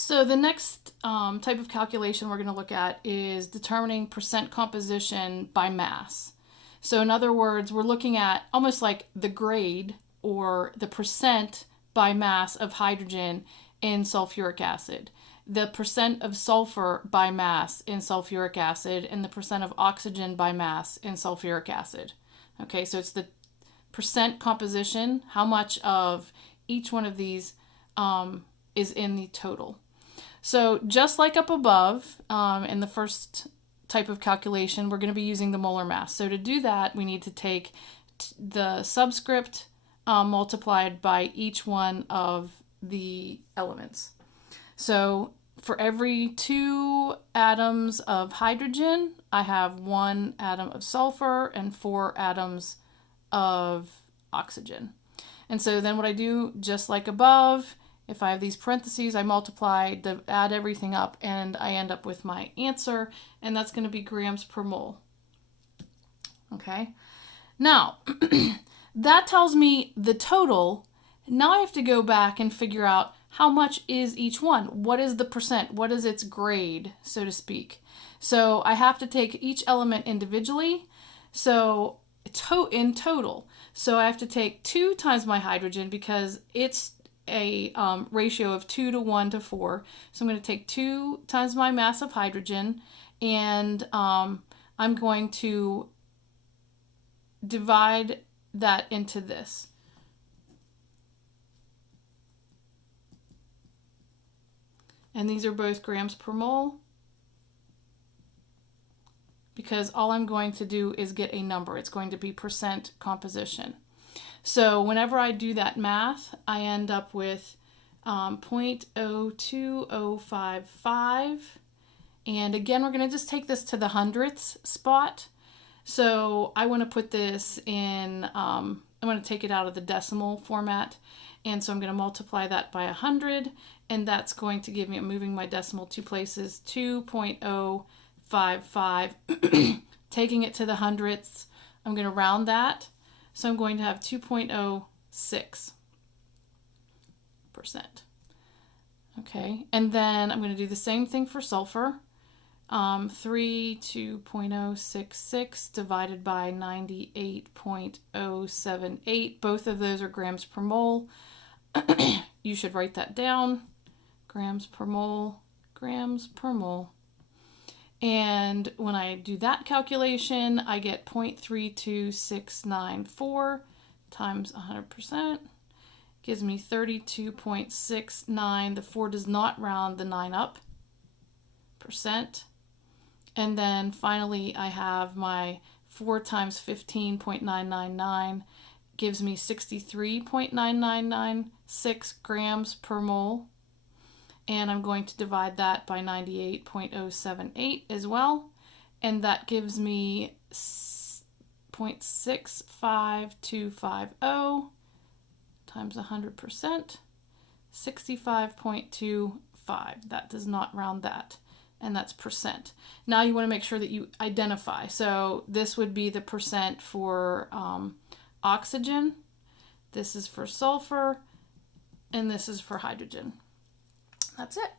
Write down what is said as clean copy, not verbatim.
So the next type of calculation we're going to look at is determining percent composition by mass. So in other words, we're looking at almost like the grade or the percent by mass of hydrogen in sulfuric acid, the percent of sulfur by mass in sulfuric acid, and the percent of oxygen by mass in sulfuric acid. Okay, so it's the percent composition, how much of each one of these is in the total. So just like up above in the first type of calculation, we're going to be using the molar mass. So to do that, we need to take the subscript multiplied by each one of the elements. So for every 2 atoms of hydrogen, I have 1 atom of sulfur and 4 atoms of oxygen. And so then what I do, just like above, if I have these parentheses, I multiply, add everything up, and I end up with my answer, and that's going to be grams per mole. Okay? Now, that tells me the total. Now I have to go back and figure out how much is each one. What is the percent? What is its grade, so to speak? So I have to take each element individually. So in total. So I have to take 2 times my hydrogen because it's a ratio of 2 to 1 to 4. So I'm going to take 2 times my mass of hydrogen, and I'm going to divide that into this. And these are both grams per mole, because all I'm going to do is get a number. It's going to be percent composition. So whenever I do that math, I end up with 0.02055. And again, we're going to just take this to the hundredths spot. So I want to put this in, I want to take it out of the decimal format. And so I'm going to multiply that by 100. And that's going to give me, I'm moving my decimal 2 places, 2.055. Taking it to the hundredths, I'm going to round that. So I'm going to have 2.06%. Okay, and then I'm going to do the same thing for sulfur. 2.066 divided by 98.078. Both of those are grams per mole. You should write that down. Grams per mole, grams per mole. And when I do that calculation, I get 0.32694 times 100%. Gives me 32.69. The 4 does not round the 9 up. Percent. And then finally, I have my 4 times 15.999 gives me 63.9996 grams per mole. And I'm going to divide that by 98.078 as well. And that gives me 0.65250 times 100%, 65.25. That does not round that. And that's percent. Now you want to make sure that you identify. So this would be the percent for oxygen. This is for sulfur. And this is for hydrogen. That's it.